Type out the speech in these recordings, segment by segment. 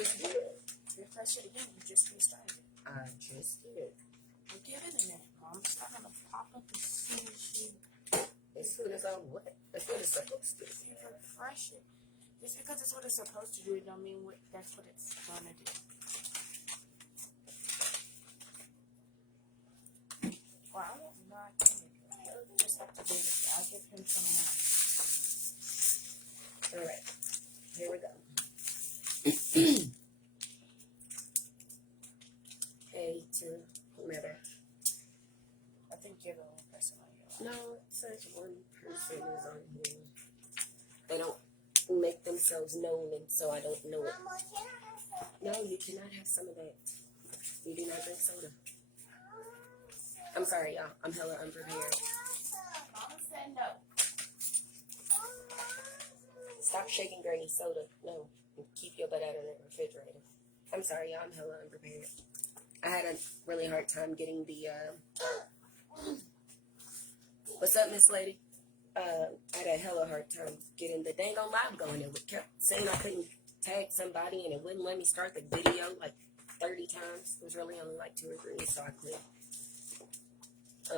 just did. Refresh it again. You just restarted it. I just did. We'll give it a minute, Mom. It's not gonna pop up as soon as you. As soon as I what? That's what it's supposed to. You refresh it. Just because it's what it's supposed to do, it don't mean that's what it's gonna do. Well, I don't know. I can't. He'll just have to do it. I'll give him some now. All right. Here we go. Hey to whomever. I think you're the only person on your line. No, it says one person is on here. They don't make themselves known, and so I don't know it. Mama, can I have some? No, you cannot have some of that. You do not drink soda. I'm sorry, y'all. I'm hella unprepared. Mama said no. Stop shaking granny soda. No. And keep your butt out of the refrigerator. I'm sorry, y'all. I'm hella unprepared. I had a really hard time getting the, what's up, Miss Lady? I had a hella hard time getting the dang on live going. It kept saying I couldn't tag somebody, and it wouldn't let me start the video like 30 times. It was really only like 2 or 3, so I quit. I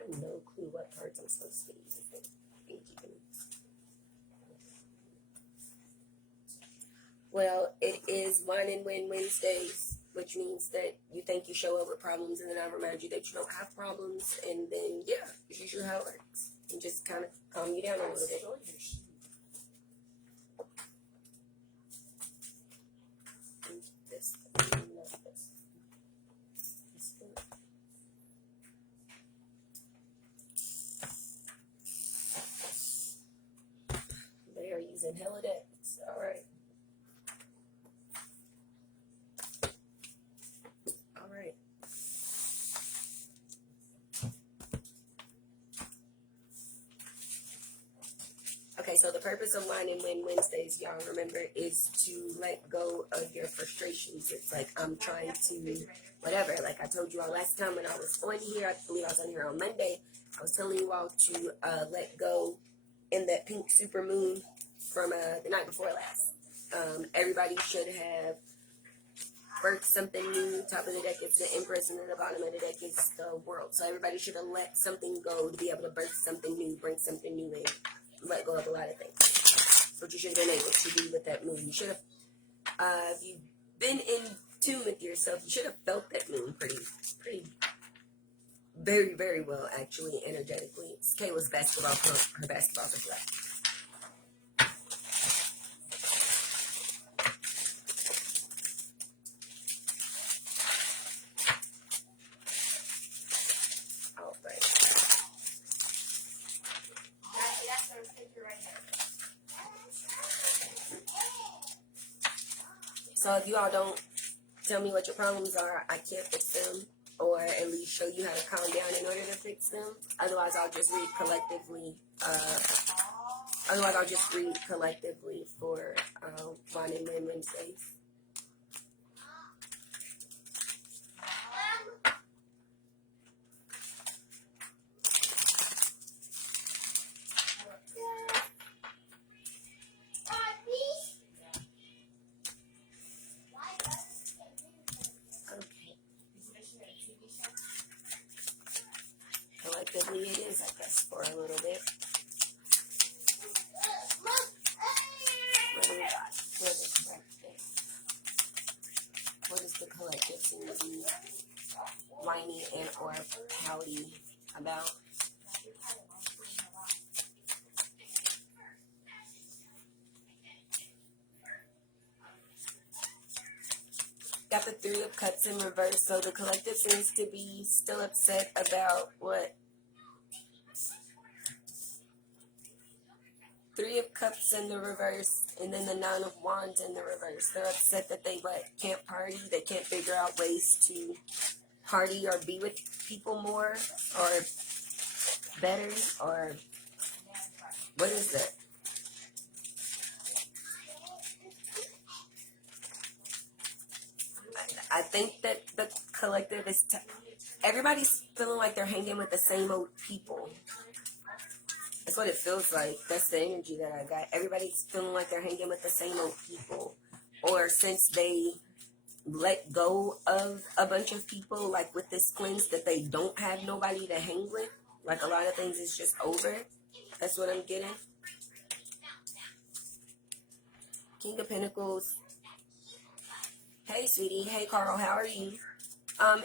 have no clue what parts I'm supposed to be using. I think you can. Well, it is Wine and Win Wednesdays, which means that you think you show up with problems, and then I remind you that you don't have problems, and then, yeah, it's usually how it works. And just kind of calm you down a little bit. This, not this. This good. They are using hella decks. All right. All right. Okay, so the purpose of Wine and Win Wednesdays, y'all remember, is to let go of your frustrations. It's like I'm trying to, whatever. Like I told you all last time when I was on here, I believe I was on here on Monday, I was telling you all to let go in that pink supermoon from the night before last. Everybody should have birthed something new. Top of the deck is the Empress, and then the bottom of the deck is the World. So everybody should have let something go to be able to birth something new, bring something new in. Let go of a lot of things. That's what you should have been able to do with that moon. You should have, if you've been in tune with yourself, you should have felt that moon pretty, very, very well, actually, energetically. It's Kayla's basketball court. Her basketballs are black. All right. So if you all don't tell me what your problems are, I can't fix them, or at least show you how to calm down in order to fix them. Otherwise, I'll just read collectively. For Wine and Win Wednesdays. Collectively it is, I guess, for a little bit. What do we got? What is the collective seem to be whiny and or pouty about? Got the 3 of Cups in reverse, so the collective seems to be still upset about what? 3 of Cups in the reverse, and then the 9 of Wands in the reverse. They're upset that they can't party. They can't figure out ways to party or be with people more or better, or what is it? I think that the collective is, everybody's feeling like they're hanging with the same old people. That's what it feels like. That's the energy that I got. Everybody's feeling like they're hanging with the same old people. Or since they let go of a bunch of people, like with this cleanse, that they don't have nobody to hang with. Like a lot of things is just over. That's what I'm getting. King of Pentacles. Hey, sweetie. Hey, Carl. How are you?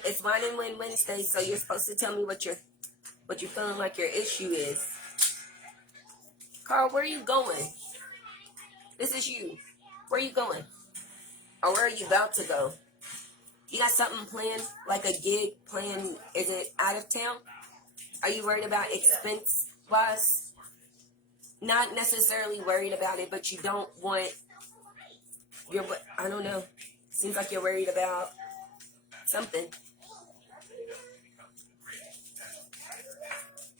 It's Wine and Win Wednesday, so you're supposed to tell me what you're feeling like your issue is. Carl, where are you going? This is you. Where are you going? Or where are you about to go? You got something planned, like a gig planned? Is it out of town? Are you worried about expense-wise? Not necessarily worried about it, but you don't want I don't know. Seems like you're worried about something.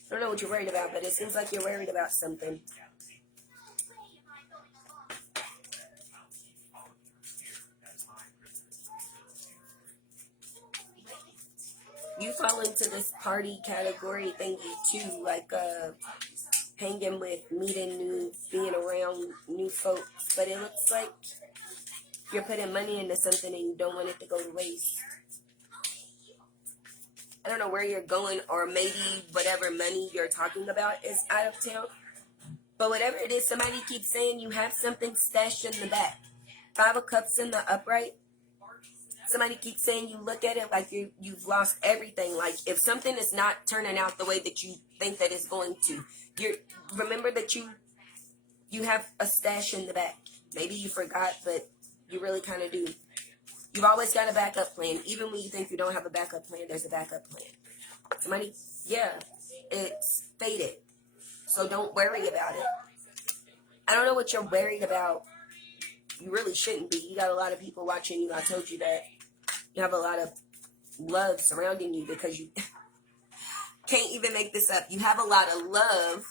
I don't know what you're worried about, but it seems like you're worried about something. You fall into this party category thingy too, like hanging with, being around new folks. But it looks like you're putting money into something and you don't want it to go to waste. I don't know where you're going, or maybe whatever money you're talking about is out of town. But whatever it is, somebody keeps saying you have something stashed in the back. 5 of Cups in the upright. Somebody keeps saying you look at it like you've lost everything. Like if something is not turning out the way that you think that it's going to, remember that you have a stash in the back. Maybe you forgot, but you really kind of do. You've always got a backup plan. Even when you think you don't have a backup plan, there's a backup plan. Somebody, yeah, it's faded. So don't worry about it. I don't know what you're worried about. You really shouldn't be. You got a lot of people watching you. I told you that. You have a lot of love surrounding you because you can't even make this up. You have a lot of love,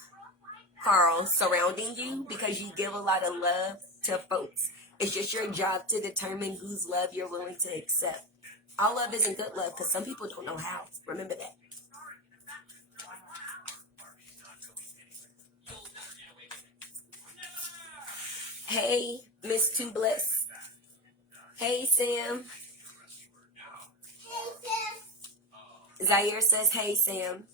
Carl, surrounding you because you give a lot of love to folks. It's just your job to determine whose love you're willing to accept. All love isn't good love because some people don't know how. Remember that. Hey, Miss Two Bliss. Hey, Sam. Zaire says, hey, Sam.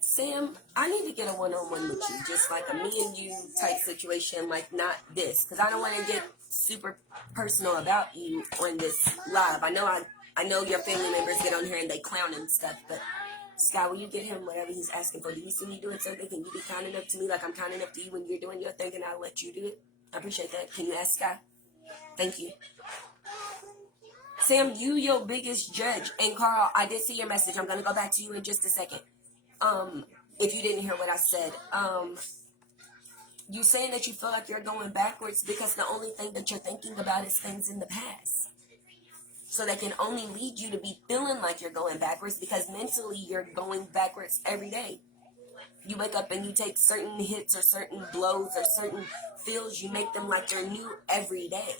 Sam, I need to get a one-on-one with you, just like a me and you type situation, like not this, because I don't want to get super personal about you on this live. I know your family members get on here and they clown and stuff, but Sky, will you get him whatever he's asking for? Do you see me doing something? Can you be kind enough to me like I'm kind enough to you when you're doing your thing and I'll let you do it? I appreciate that. Can you ask Sky? Thank you. Sam, you your biggest judge. And Carl, I did see your message. I'm going to go back to you in just a second. If you didn't hear what I said, you saying that you feel like you're going backwards because the only thing that you're thinking about is things in the past. So that can only lead you to be feeling like you're going backwards because mentally you're going backwards every day. You wake up and you take certain hits or certain blows or certain feels, you make them like they're new every day.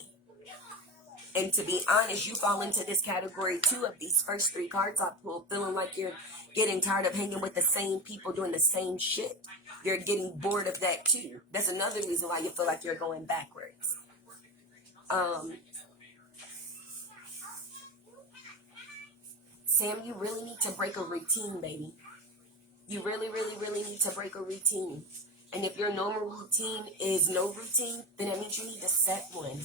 And to be honest, you fall into this category too of these first 3 cards I pulled, feeling like you're getting tired of hanging with the same people doing the same shit. You're getting bored of that too. That's another reason why you feel like you're going backwards. Sam, you really need to break a routine, baby. You really, really, really need to break a routine. And if your normal routine is no routine, then that means you need to set one.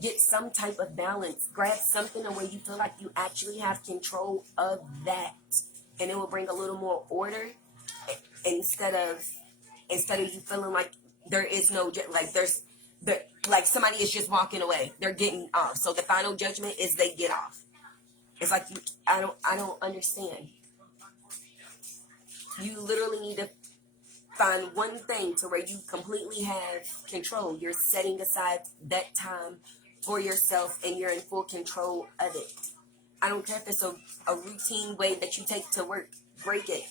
Get some type of balance. Grab something where you feel like you actually have control of that. And it will bring a little more order instead of you feeling like there is no, like somebody is just walking away. They're getting off. So the final judgment is they get off. It's like I don't understand. You literally need to find one thing to where you completely have control. You're setting aside that time for yourself and you're in full control of it. I don't care if it's a routine way that you take to work. Break it.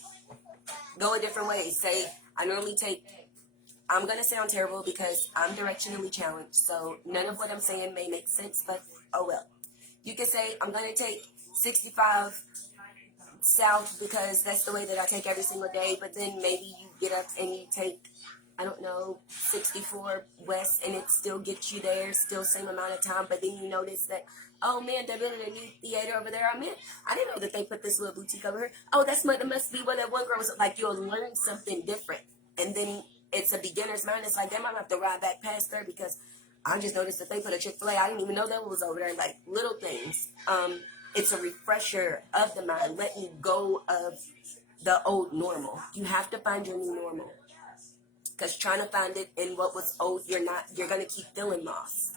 Go a different way. Say, I normally take I'm going to sound terrible because I'm directionally challenged, so none of what I'm saying may make sense, but oh well. You can say, I'm going to take 65 south because that's the way that I take every single day, but then maybe you get up and you take, I don't know, 64 west, and it still gets you there, still same amount of time, but then you notice that, oh man, they're building a new theater over there. I mean, I didn't know that they put this little boutique over here. Oh, that must be where that one girl was. Like, you'll learn something different, and then it's a beginner's mind. It's like, damn, I'm going to have to ride back past there because I just noticed that they put a Chick-fil-A. I didn't even know that was over there. Like, little things. It's a refresher of the mind, letting go of the old normal. You have to find your new normal. Because trying to find it in what was old, you're going to keep feeling lost.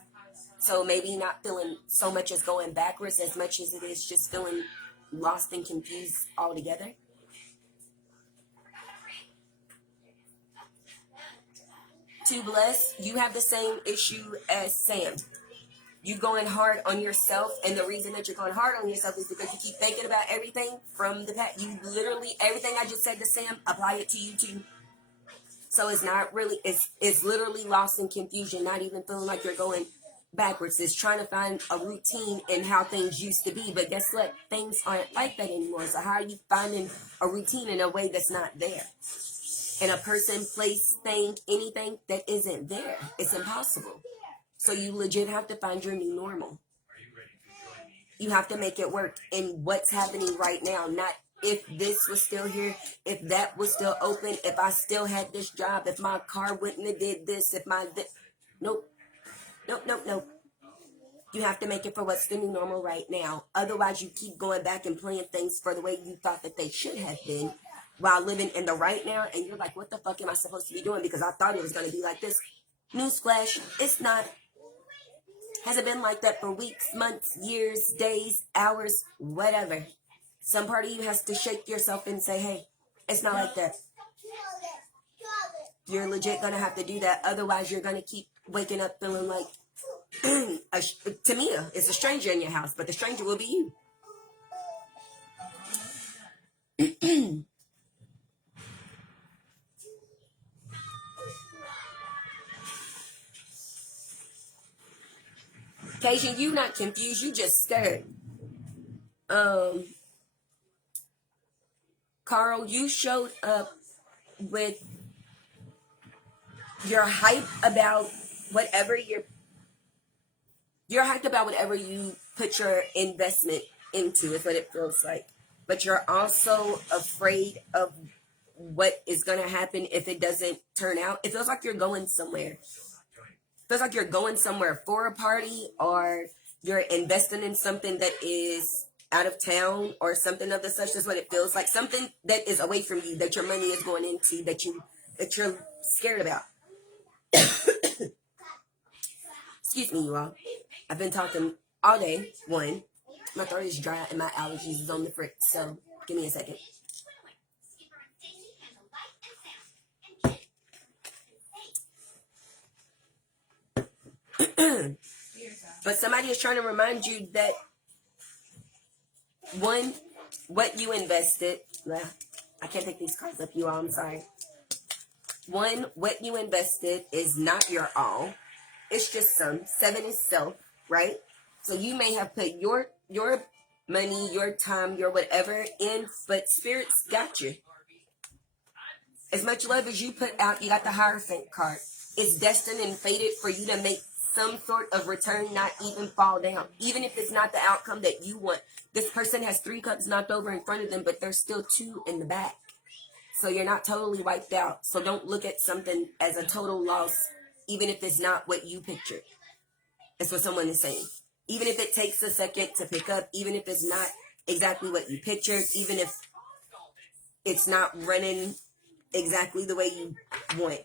So maybe not feeling so much as going backwards as much as it is just feeling lost and confused altogether. To Bless, you have the same issue as Sam. You going hard on yourself, and the reason that you're going hard on yourself is because you keep thinking about everything from the past. You literally, everything I just said to Sam, apply it to you too. So it's not really, it's literally lost in confusion, not even feeling like you're going backwards. It's trying to find a routine in how things used to be. But guess what? Things aren't like that anymore. So how are you finding a routine in a way that's not there? And a person, place, thing, anything that isn't there. It's impossible. So you legit have to find your new normal. You have to make it work in what's happening right now. Not if this was still here, if that was still open, if I still had this job, if my car wouldn't have did this, if my... Nope. Nope. You have to make it for what's the new normal right now. Otherwise, you keep going back and playing things for the way you thought that they should have been while living in the right now. And you're like, what the fuck am I supposed to be doing? Because I thought it was going to be like this. Newsflash, it's not. Has it been like that for weeks, months, years, days, hours, whatever? Some part of you has to shake yourself and say, hey, it's not like that. You're legit going to have to do that. Otherwise, you're going to keep waking up feeling like Tamia is a stranger in your house, but the stranger will be you. Cajun, you not confused, you just scared. Carl, you showed up with your hype about whatever you're hyped about whatever you put your investment into, is what it feels like. But you're also afraid of what is going to happen if it doesn't turn out. It feels like you're going somewhere. It feels like you're going somewhere for a party, or you're investing in something that is out of town or something of the such. That's what it feels like. Something that is away from you, that your money is going into, that you're scared about. Excuse me, you all. I've been talking all day. One, my throat is dry and my allergies is on the frick. So give me a second. But somebody is trying to remind you that, one, what you invested. I can't take these cards up, you all. I'm sorry. One, what you invested is not your all. It's just some. 7 is self, right? So you may have put your money, your time, your whatever in, but spirits got you. As much love as you put out, you got the Hierophant card. It's destined and fated for you to make some sort of return, not even fall down. Even if it's not the outcome that you want. This person has 3 cups knocked over in front of them, but there's still 2 in the back. So you're not totally wiped out. So don't look at something as a total loss, even if it's not what you pictured. That's what someone is saying. Even if it takes a second to pick up, even if it's not exactly what you pictured, even if it's not running exactly the way you want.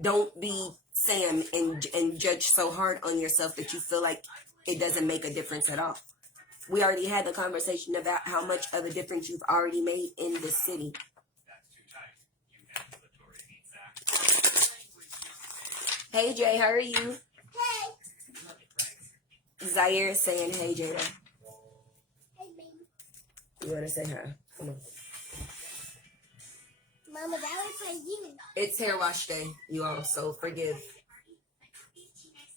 Don't be Sam and judge so hard on yourself that you feel like it doesn't make a difference at all. We already had the conversation about how much of a difference you've already made in this city. Hey Jay, how are you? Hey. Zaire is saying hey Jada. Hey, baby. You wanna say hi? Come on. Ma. Mama, that was for you. It's hair wash day, you all, so forgive.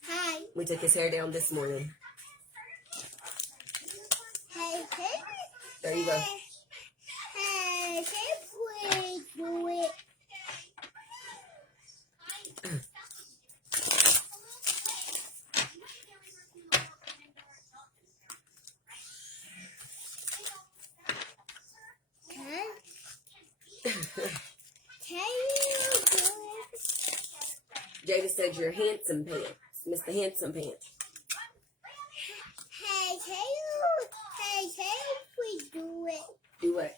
Hi. We took his hair down this morning. Hey, hey. There you go. Hey, please do it. Can you do it? Jada said you're handsome pants. Mr. Handsome Pants. Hey, can you please do it? Do what?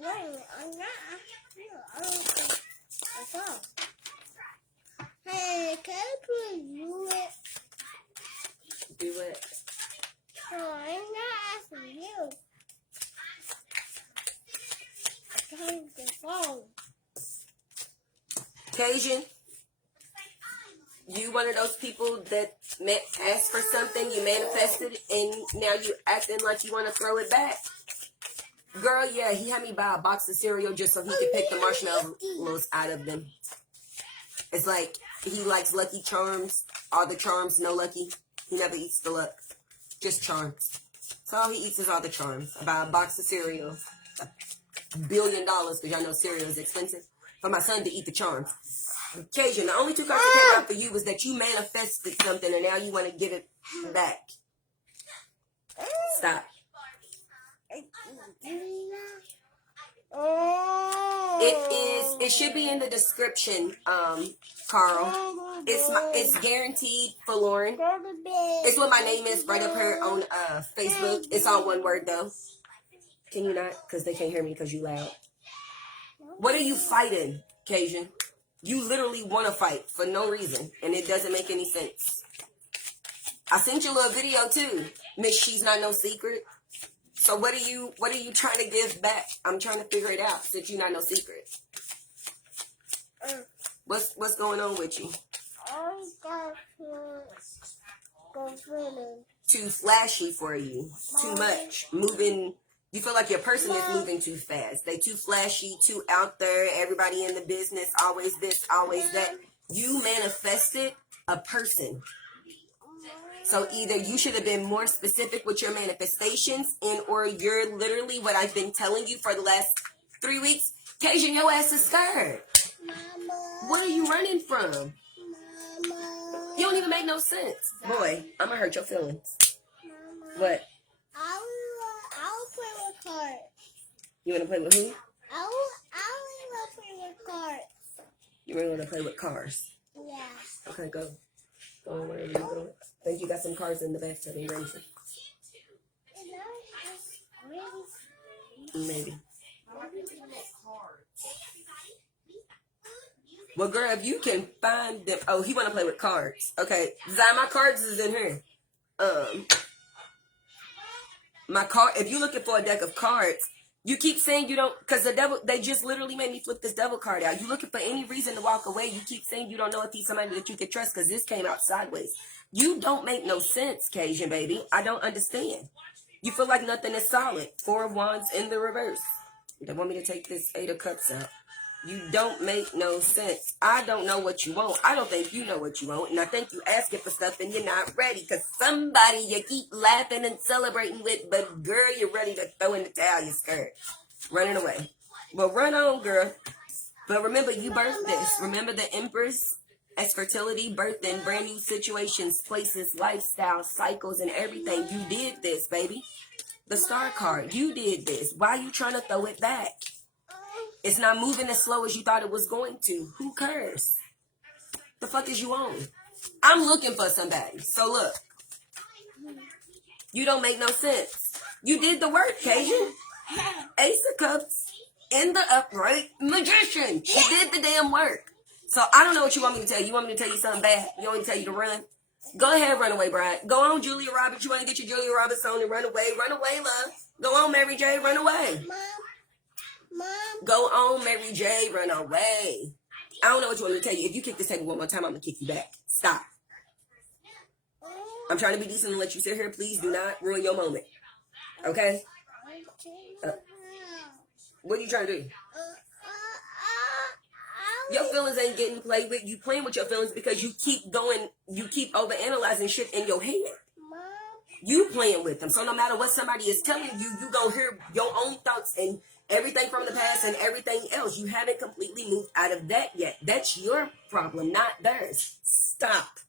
No, I'm not. I don't think that's all. Hey, can you please do it? Do what? No, I'm not asking you. Turn the phone. Cajun, you one of those people that asked for something, you manifested, and now you acting like you want to throw it back? Girl, yeah, he had me buy a box of cereal just so he could pick the marshmallows out of them. It's like he likes Lucky Charms. All the Charms, no Lucky. He never eats the Luck. Just Charms. So all he eats is all the Charms. I buy a box of cereal. $1 billion, because y'all know cereal is expensive. For my son to eat the Charms. Cajun, the only two cards that came out for you was that you manifested something and now you want to give it back. Stop. It should be in the description, Carl. It's guaranteed for Lauren. It's what my name is right up here on Facebook. It's all one word though. Can you not? Because they can't hear me because you loud. What are you fighting, Cajun? You literally want to fight for no reason, and it doesn't make any sense. I sent you a little video too, Miss. She's not no secret. So what are you trying to give back? I'm trying to figure it out since you're not no secret. What's going on with you? I got to go swimming. Too flashy for you. Too much. Moving. You feel like your person is moving too fast. They too flashy, too out there. Everybody in the business, always this, always that. You manifested a person. So either you should have been more specific with your manifestations, and or you're literally what I've been telling you for the last 3 weeks. Cajun, your ass is scared. Mama. What are you running from? Mama. You don't even make no sense. Boy, I'm gonna hurt your feelings. Mama. What? I'll play with cards. You wanna play with who? I'll play with cards. You really wanna play with cars? Yeah. Okay, go. Go on wherever you go. I think you got some cars in the bathtub in Ramsey. Maybe. Well, girl, if you can find them. Oh, he want to play with cards. Okay, Zai, my cards is in here. My card. If you're looking for a deck of cards, you keep saying you don't, because the devil. They just literally made me flip this devil card out. You looking for any reason to walk away. You keep saying you don't know if he's somebody that you can trust because this came out sideways. You don't make no sense, Cajun baby. I don't understand. You feel like nothing is solid. 4 of Wands in the reverse. They want me to take this 8 of Cups out. You don't make no sense. I don't know what you want. I don't think you know what you want. And I think you asking for stuff and you're not ready. Because somebody you keep laughing and celebrating with. But girl, you're ready to throw in the towel. You're scared. Running away. Well, run on, girl. But remember, you birthed this. Remember the Empress as fertility, birth in brand new situations, places, lifestyles, cycles, and everything. You did this, baby. The Star card. You did this. Why are you trying to throw it back? It's not moving as slow as you thought it was going to. Who cares? The fuck is you on? I'm looking for somebody. So look. You don't make no sense. You did the work, Cajun. Ace of Cups in the upright magician. You did the damn work. So I don't know what you want me to tell you. You want me to tell you something bad? You want me to tell you to run? Go ahead, run away, Brian. Go on, Julia Roberts. You want to get your Julia Roberts on and run away? Run away, love. Go on, Mary J. Run away. Mom. Go on, Mary J. Run away. I don't know what you want me to tell you. If you kick this table one more time, I'm going to kick you back. Stop. I'm trying to be decent and let you sit here. Please do not ruin your moment. Okay? What are you trying to do? Your feelings ain't getting played with. You playing with your feelings because you keep overanalyzing shit in your head. Mom. You playing with them. So no matter what somebody is telling you, you gonna hear your own thoughts and everything from the past and everything else. You haven't completely moved out of that yet. That's your problem, not theirs. Stop.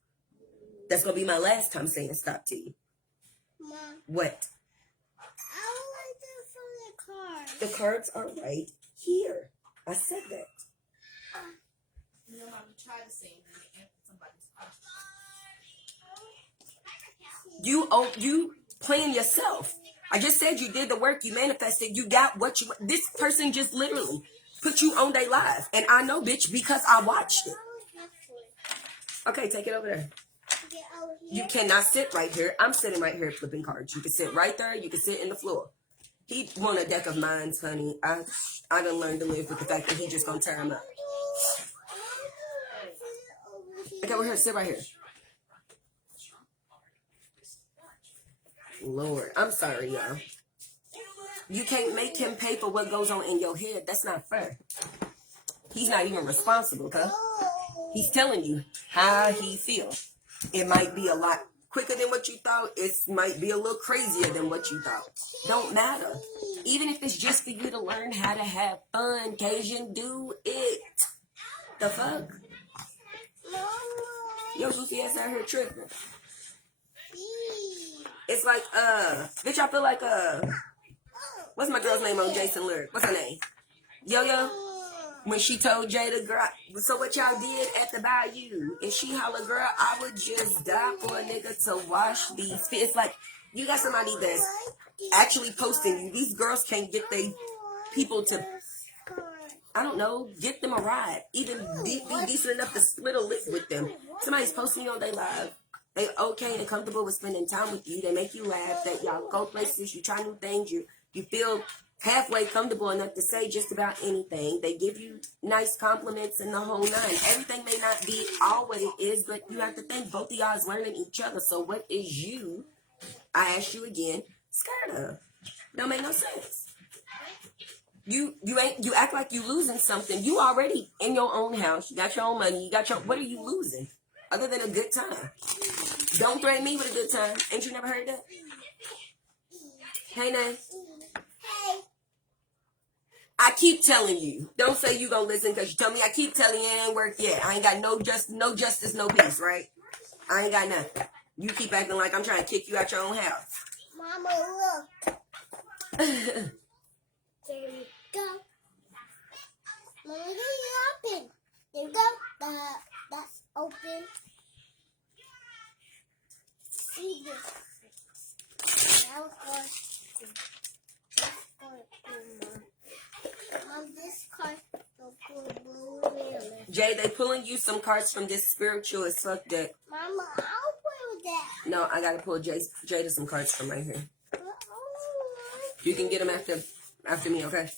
That's gonna be my last time saying stop to you. Mom. What? I would like to from the cards. The cards are right here. I said that. You know, Mom, try the same thing and answer somebody's question. You playing yourself. I just said you did the work, you manifested, you got what you. This person just literally put you on their live, and I know, bitch, because I watched it. Okay, take it over there. You cannot sit right here. I'm sitting right here flipping cards. You can sit right there. You can sit in the floor. He won a deck of mines, honey. I done learned to live with the fact that he just gonna tear him up. Okay, we're here. Sit right here. Lord, I'm sorry, y'all. You can't make him pay for what goes on in your head. That's not fair. He's not even responsible, huh? He's telling you how he feels. It might be a lot quicker than what you thought. It might be a little crazier than what you thought. Don't matter. Even if it's just for you to learn how to have fun, Cajun, do it. The fuck? Yo, goofy ass out here tripping. It's like, bitch, I feel like, what's my girl's name on Jason Lyric? What's her name? Yo-Yo? When she told Jada, girl, so what y'all did at the bayou? And she holler, girl, I would just die for a nigga to wash these feet. It's like, you got somebody that's actually posting you. These girls can't get they people to, I don't know, get them a ride. Even be decent enough to split a lip with them. Somebody's posting you on their live. They okay and comfortable with spending time with you. They make you laugh. That y'all go places. You try new things. You feel halfway comfortable enough to say just about anything. They give you nice compliments and the whole nine. Everything may not be all what it is, but you have to think both of y'all is learning each other. So what is you, I ask you again, scared of? Don't make no sense. You act like you losing something. You already in your own house. You got your own money. You got your, what are you losing? Other than a good time. Don't threaten me with a good time. Ain't you never heard that? Hey, Nay. I keep telling you. Don't say you gonna listen because you tell me I keep telling you it ain't work yet. I ain't got no justice, no peace, right? I ain't got nothing. You keep acting like I'm trying to kick you out your own house. Mama, look. There you go. Mama, get it open. There you go. That's open. See this. That was this card Jay, they pulling you some cards from this spiritual as fuck deck. Mama, I'll play with that. No, I gotta pull Jada some cards from right here. You can get them after me, okay?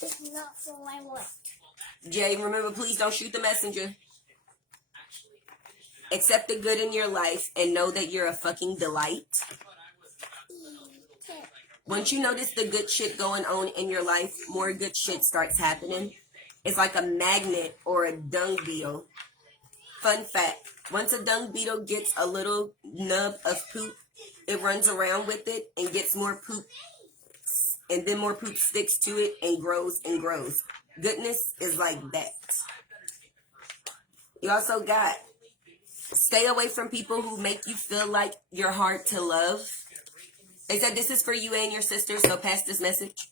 It's not what I want. Jay, remember, please don't shoot the messenger. Accept the good in your life and know that you're a fucking delight. Once you notice the good shit going on in your life, more good shit starts happening. It's like a magnet or a dung beetle. Fun fact, once a dung beetle gets a little nub of poop, it runs around with it and gets more poop. And then more poop sticks to it and grows and grows. Goodness is like that. You also got, stay away from people who make you feel like you're hard to love. They said this is for you and your sister, so pass this message.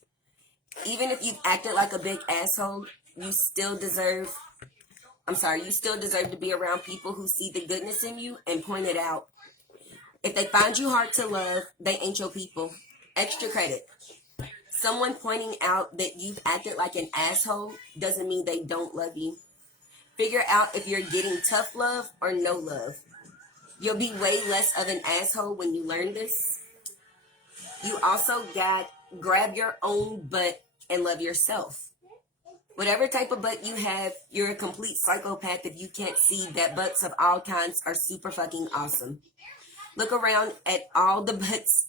Even if you've acted like a big asshole, you still deserve to be around people who see the goodness in you and point it out. If they find you hard to love, they ain't your people. Extra credit. Someone pointing out that you've acted like an asshole doesn't mean they don't love you. Figure out if you're getting tough love or no love. You'll be way less of an asshole when you learn this. You also got grab your own butt and love yourself. Whatever type of butt you have, you're a complete psychopath if you can't see that butts of all kinds are super fucking awesome. Look around at all the butts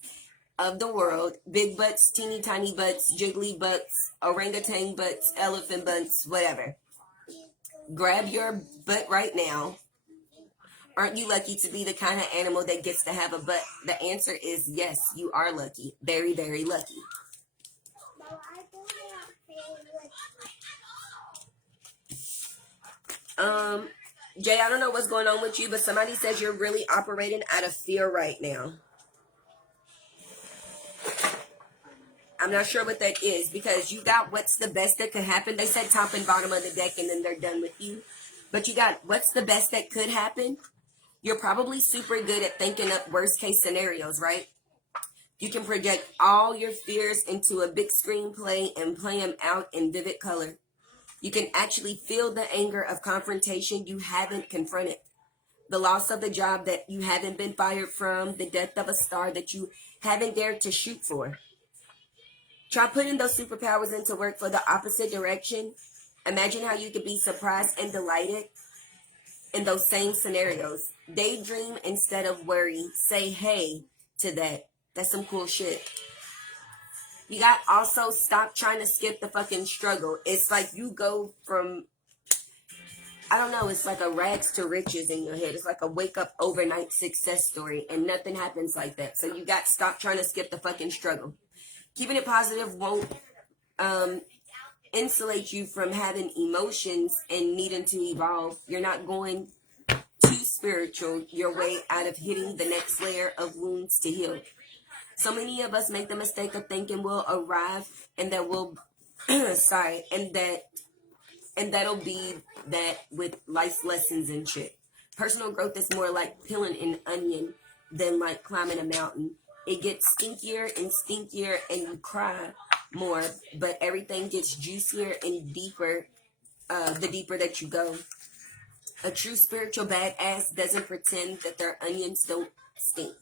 of the world. Big butts, teeny tiny butts, jiggly butts, orangutan butts, elephant butts, whatever. Grab your butt right now. Aren't you lucky to be the kind of animal that gets to have a butt? The answer is yes, you are lucky. Very, very lucky. Jay, I don't know what's going on with you, but somebody says you're really operating out of fear right now. I'm not sure what that is, because you got what's the best that could happen. They said top and bottom of the deck and then they're done with you. But you got what's the best that could happen. You're probably super good at thinking up worst case scenarios, right? You can project all your fears into a big screenplay and play them out in vivid color. You can actually feel the anger of confrontation you haven't confronted. The loss of the job that you haven't been fired from. The death of a star that you haven't dared to shoot for. Try putting those superpowers into work for the opposite direction. Imagine how you could be surprised and delighted in those same scenarios. Daydream instead of worry. Say hey to that. That's some cool shit. You got also stop trying to skip the fucking struggle. It's like you go from, I don't know, it's like a rags to riches in your head. It's like a wake up overnight success story, and nothing happens like that. So you got stop trying to skip the fucking struggle. Keeping it positive won't insulate you from having emotions and needing to evolve. You're not going too spiritual your way out of hitting the next layer of wounds to heal. So many of us make the mistake of thinking we'll arrive and that we'll and that'll be that with life's lessons and shit. Personal growth is more like peeling an onion than like climbing a mountain. It gets stinkier and stinkier and you cry more, but everything gets juicier and deeper the deeper that you go. A true spiritual badass doesn't pretend that their onions don't stink.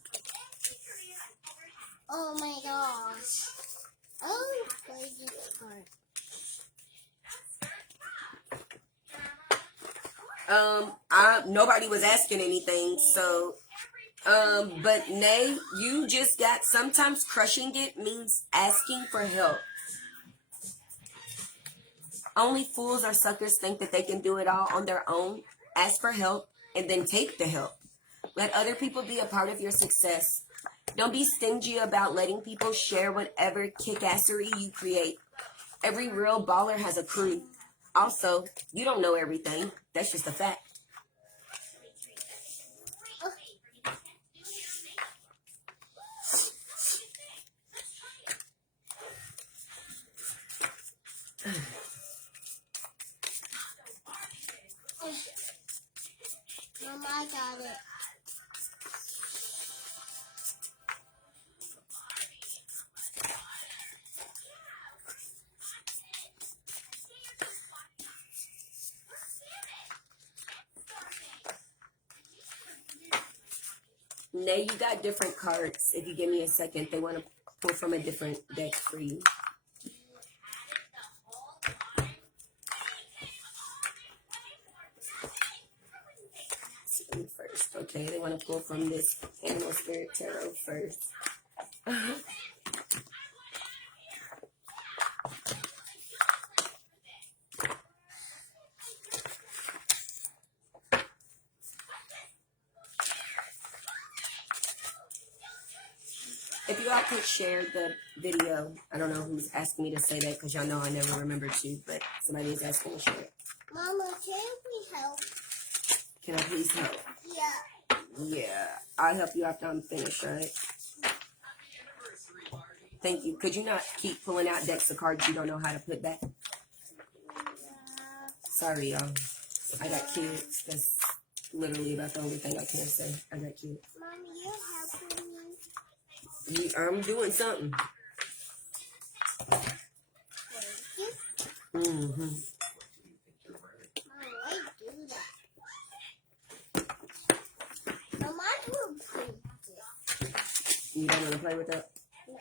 Oh my gosh. Oh, crazy part. Nobody was asking anything, so but Nay, you just got, sometimes crushing it means asking for help. Only fools or suckers think that they can do it all on their own. Ask for help and then take the help. Let other people be a part of your success. Don't be stingy about letting people share whatever kickassery you create. Every real baller has a crew. Also, you don't know everything. That's just a fact. Mama, I got it. Nay, you got different cards. If you give me a second, they want to pull from a different deck for you. First, okay, they want to pull from this Animal Spirit Tarot first. If you all could share the video. I don't know who's asking me to say that because y'all know I never remember to, but somebody is asking to share it. Mama, can we help? Can I please help? Yeah. Yeah, I'll help you after I'm finished, right? Thank you. Could you not keep pulling out decks of cards you don't know how to put back? Sorry, y'all. I got kids. That's literally about the only thing I can say. I got kids. Mommy, you helping me? I'm doing something. Mm-hmm. Mom, why do that? Mama, I will play this. You don't want to play with that? No.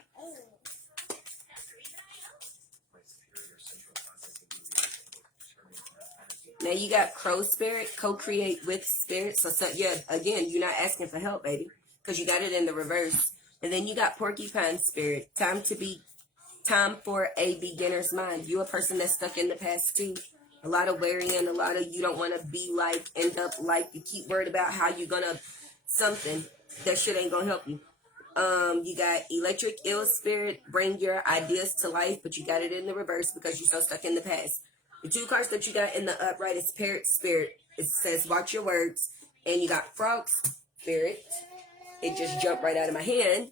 Now you got Crow Spirit, co-create with Spirit. So yeah, again, you're not asking for help, baby. because you got it in the reverse. And then you got Porcupine Spirit. Time for a beginner's mind. You a person that's stuck in the past too. A lot of worrying, a lot of you don't want to be like, end up like, you keep worried about how you're gonna something. That shit ain't gonna help you. You got Electric Eel Spirit, bring your ideas to life, but you got it in the reverse because you're so stuck in the past. The two cards that you got in the upright is Parrot Spirit. It says watch your words. And you got Frog Spirit. It just jumped right out of my hand.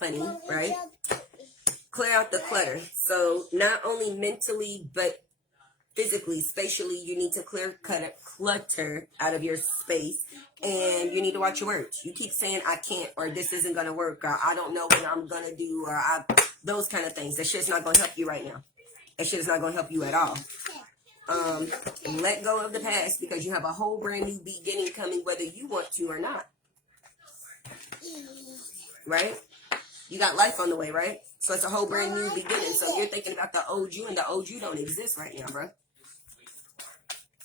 Funny, right? Clear out the clutter. So not only mentally, but physically, spatially, you need to clear clutter out of your space. And you need to watch your words. You keep saying, I can't, or this isn't going to work, or I don't know what I'm going to do, or those kind of things. That shit's not going to help you right now. That shit is not going to help you at all. Let go of the past because you have a whole brand new beginning coming, whether you want to or not. Right? You got life on the way, right? So it's a whole brand new beginning. So you're thinking about the old you, and the old you don't exist right now, bro.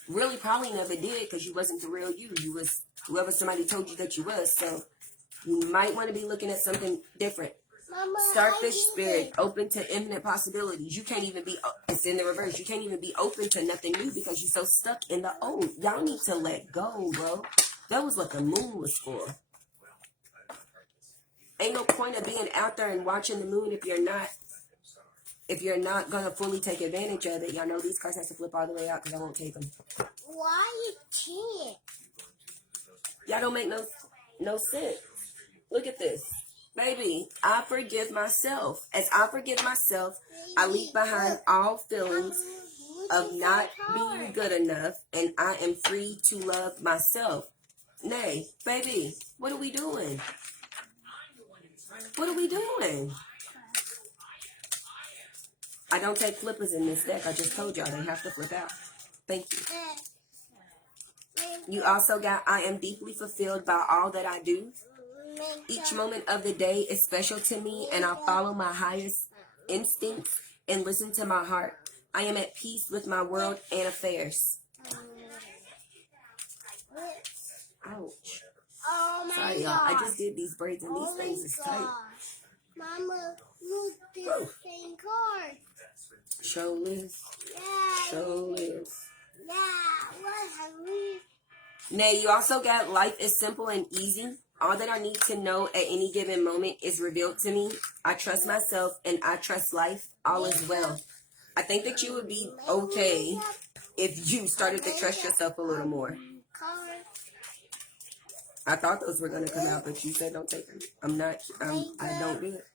Really probably never did because you wasn't the real you. You was whoever somebody told you that you was. So you might want to be looking at something different. Mama, Starfish Spirit, open to infinite possibilities. You can't even be, it's in the reverse. You can't even be open to nothing new because you're so stuck in the old. Y'all need to let go, bro. That was what the moon was for. Ain't no point of being out there and watching the moon if you're not gonna fully take advantage of it. Y'all know these cards have to flip all the way out because I won't take them. Why you can't? Y'all don't make no sense. Look at this. Baby, I forgive myself. As I forgive myself, I leave behind all feelings of not being good enough, and I am free to love myself. Nay, baby, what are we doing? What are we doing? I don't take flippers in this deck. I just told y'all they have to flip out. Thank you. You also got, I am deeply fulfilled by all that I do. Each moment of the day is special to me, and I follow my highest instincts and listen to my heart. I am at peace with my world and affairs. Ouch. Oh my Sorry, y'all. I just did these braids, and these things is tight. Mama, look, this same card. Show Liz. Yeah. Show Liz. Yeah. What have we? Nay, you also got life is simple and easy. All that I need to know at any given moment is revealed to me. I trust myself and I trust life. All is well. I think that you would be okay if you started to trust yourself a little more. I thought those were going to come out, but you said don't take them. I don't do it.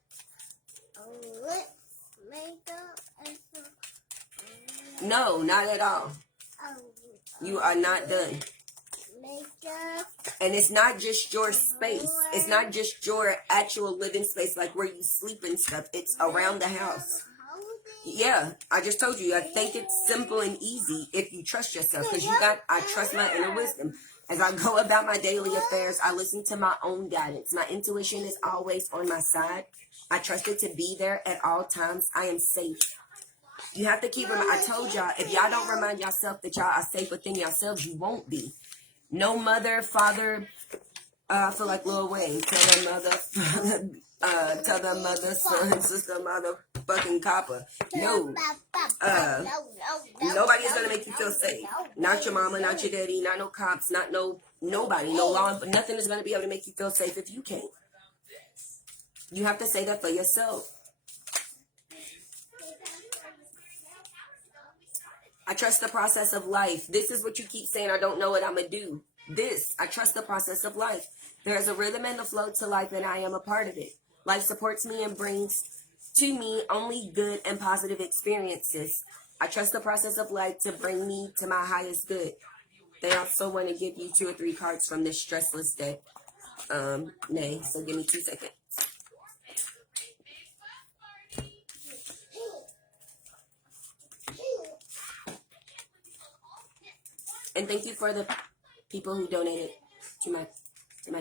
No, not at all. You are not done. And it's not just your space. It's not just your actual living space, like where you sleep and stuff. It's around the house. Yeah, I just told you. I think it's simple and easy if you trust yourself. Because I trust my inner wisdom. As I go about my daily affairs, I listen to my own guidance. My intuition is always on my side. I trust it to be there at all times. I am safe. You have to keep reminding. I told y'all, if y'all don't remind yourself that y'all are safe within yourselves, you won't be. No mother, father, I feel like Lil Wayne. Tell the mother, son, sister, motherfucking copper. No. Nobody's gonna make you feel safe. Not your mama, not your daddy, not no cops, not nobody, no law, but nothing is gonna be able to make you feel safe if you can't. You have to say that for yourself. I trust the process of life. This is what you keep saying, I don't know what I'm going to do. I trust the process of life. There is a rhythm and a flow to life, and I am a part of it. Life supports me and brings to me only good and positive experiences. I trust the process of life to bring me to my highest good. They also want to give you 2 or 3 cards from this stressless deck. Nay, so give me 2 seconds. And thank you for the people who donated to my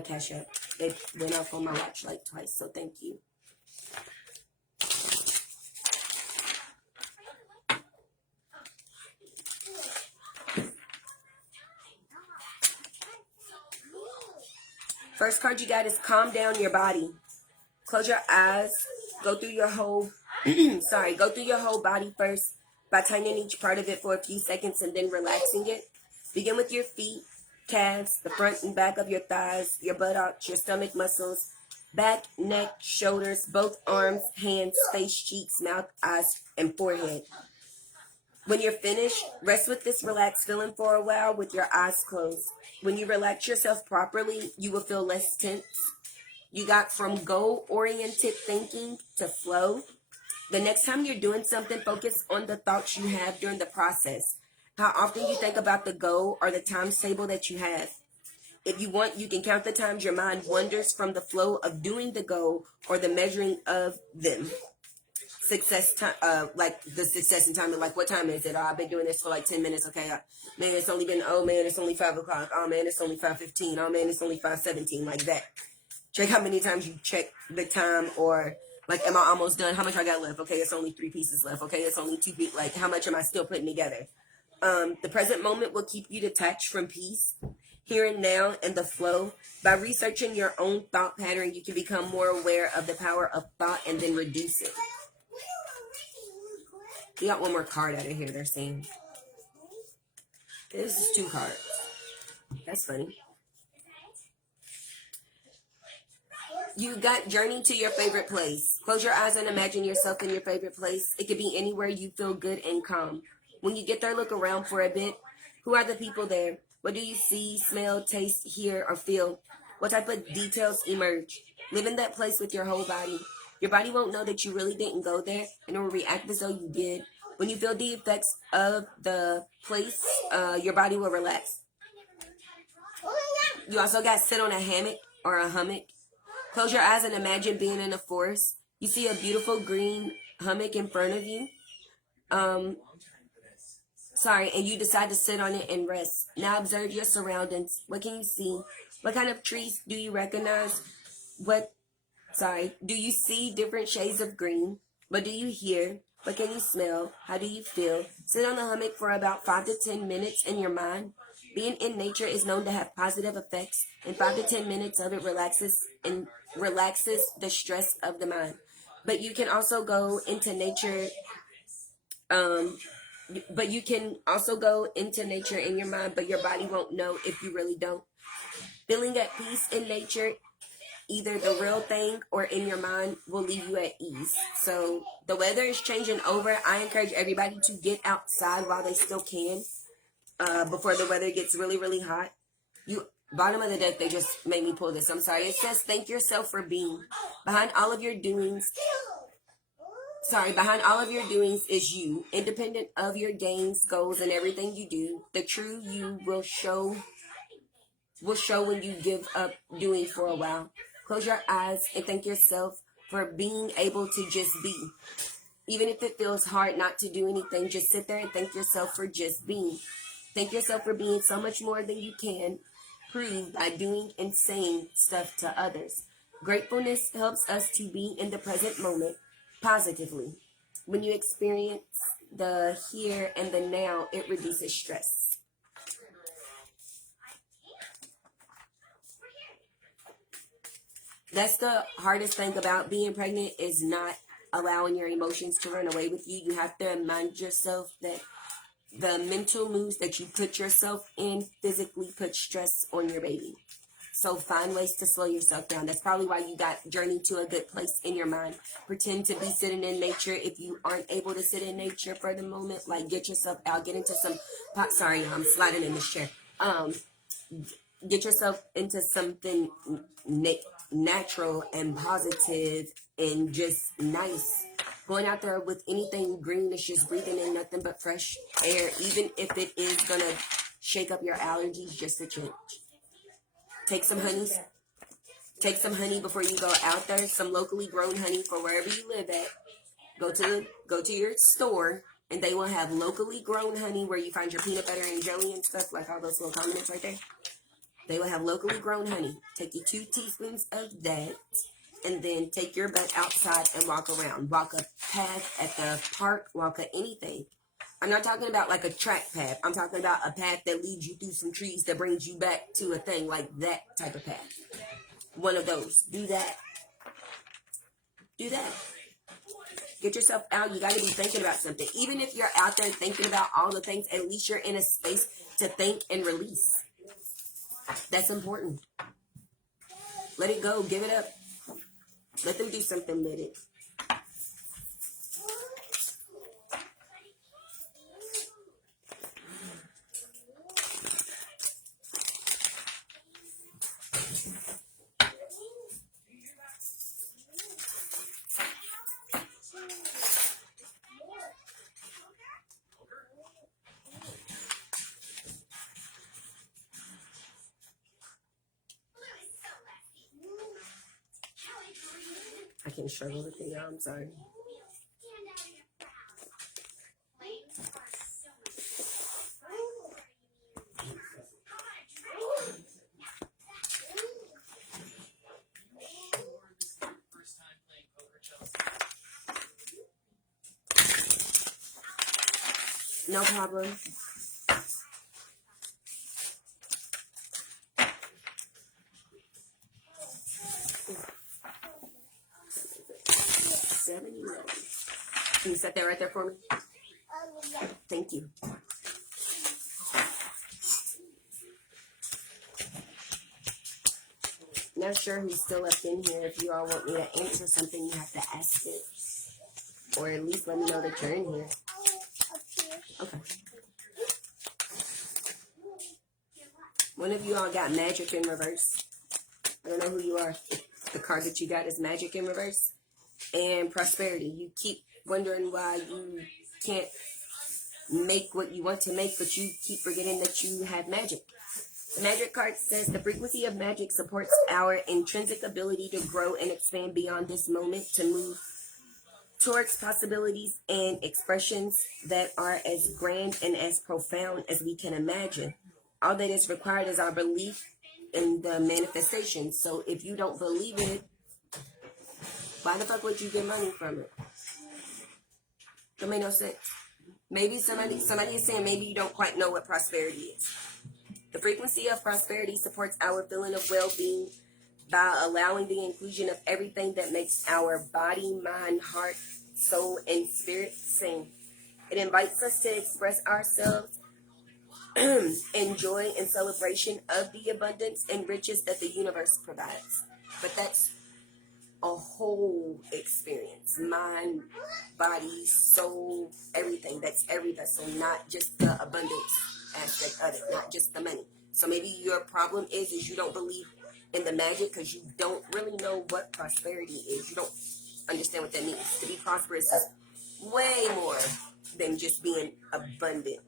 Cash App. They went off on my watch like twice, so thank you. First card you got is calm down your body. Close your eyes. Go through your whole, go through your whole body first by tightening each part of it for a few seconds and then relaxing it. Begin with your feet, calves, the front and back of your thighs, your buttocks, your stomach muscles, back, neck, shoulders, both arms, hands, face, cheeks, mouth, eyes, and forehead. When you're finished, rest with this relaxed feeling for a while with your eyes closed. When you relax yourself properly, you will feel less tense. You got from goal-oriented thinking to flow. The next time you're doing something, focus on the thoughts you have during the process. How often you think about the goal or the times table that you have. If you want, you can count the times your mind wanders from the flow of doing the goal or the measuring of them. Success time, like the success and time, like what time is it? Oh, I've been doing this for like 10 minutes. Okay, man, it's only been, oh man, it's only 5 o'clock. Oh man, it's only 5:15. Oh man, it's only 5:17, like that. Check how many times you check the time, or like, am I almost done? How much I got left? Okay, it's only 3 pieces left. Okay, it's only 2 pieces. Like, how much am I still putting together? The present moment will keep you detached from peace, here and now, and the flow. By researching your own thought pattern, you can become more aware of the power of thought and then reduce it. We got one more card out of here, they're saying. This is 2 cards. That's funny. You got journey to your favorite place. Close your eyes and imagine yourself in your favorite place. It could be anywhere you feel good and calm. When you get there, look around for a bit. Who are the people there? What do you see, smell, taste, hear, or feel? What type of details emerge? Live in that place with your whole body. Your body won't know that you really didn't go there, and it will react as though you did. When you feel the effects of the place, your body will relax. You also got sit on a hammock or a hummock. Close your eyes and imagine being in a forest. You see a beautiful green hummock in front of you. And you decide to sit on it and rest. Now observe your surroundings. What can you see? What kind of trees do you recognize? Do you see different shades of green? What do you hear? What can you smell? How do you feel? Sit on the hummock for about 5 to 10 minutes in your mind. Being in nature is known to have positive effects, and 5 to 10 minutes of it relaxes the stress of the mind. But you can also go into nature. But you can also go into nature in your mind, but your body won't know if you really don't. Feeling at peace in nature, either the real thing or in your mind, will leave you at ease. So the weather is changing over. I encourage everybody to get outside while they still can, before the weather gets really, really hot. Bottom of the deck, they just made me pull this. I'm sorry. It says, thank yourself for being. Behind all of your doings is you. Independent of your gains, goals, and everything you do, the true you will show when you give up doing for a while. Close your eyes and thank yourself for being able to just be. Even if it feels hard not to do anything, just sit there and thank yourself for just being. Thank yourself for being so much more than you can prove by doing and saying stuff to others. Gratefulness helps us to be in the present moment positively. When you experience the here and the now, it reduces stress. That's the hardest thing about being pregnant, is not allowing your emotions to run away with you. You have to remind yourself that the mental moods that you put yourself in physically put stress on your baby. So find ways to slow yourself down. That's probably why you got journey to a good place in your mind. Pretend to be sitting in nature. If you aren't able to sit in nature for the moment, like, get yourself out, get into some I'm sliding in this chair. Get yourself into something natural and positive and just nice. Going out there with anything green is just breathing in nothing but fresh air, even if it is going to shake up your allergies just a change. Take some honey before you go out there, some locally grown honey for wherever you live at. Go to your store, and they will have locally grown honey where you find your peanut butter and jelly and stuff, like all those little condiments right there. They will have locally grown honey. Take your 2 teaspoons of that, and then take your butt outside and walk around. Walk a path at the park, walk at anything. I'm not talking about like a track path. I'm talking about a path that leads you through some trees that brings you back to a thing, like that type of path. one of those. Do that. Do that. Get yourself out. You got to be thinking about something. Even if you're out there thinking about all the things, at least you're in a space to think and release. That's important. Let it go. Give it up. Let them do something with it. I can't struggle with it, y'all. I'm sorry. No problem. Can you set that right there for me? Yeah. Thank you. Not sure who's still up in here. If you all want me to answer something, you have to ask it. Or at least let me know that you're in here. Okay. One of you all got magic in reverse. I don't know who you are. The card that you got is magic in reverse. And prosperity. You keep wondering why you can't make what you want to make, but you keep forgetting that you have magic. The magic card says the frequency of magic supports our intrinsic ability to grow and expand beyond this moment, to move towards possibilities and expressions that are as grand and as profound as we can imagine. All that is required is our belief in the manifestation. So if you don't believe it, why the fuck would you get money from it? That made no sense. Maybe somebody is saying maybe you don't quite know what prosperity is. The frequency of prosperity supports our feeling of well-being by allowing the inclusion of everything that makes our body, mind, heart, soul, and spirit sing. It invites us to express ourselves in joy and celebration of the abundance and riches that the universe provides. But that's a whole experience. Mind, body, soul, everything. That's every vessel, not just the abundance aspect of it, not just the money. So maybe your problem is you don't believe in the magic because you don't really know what prosperity is. You don't understand what that means. To be prosperous is way more than just being abundant.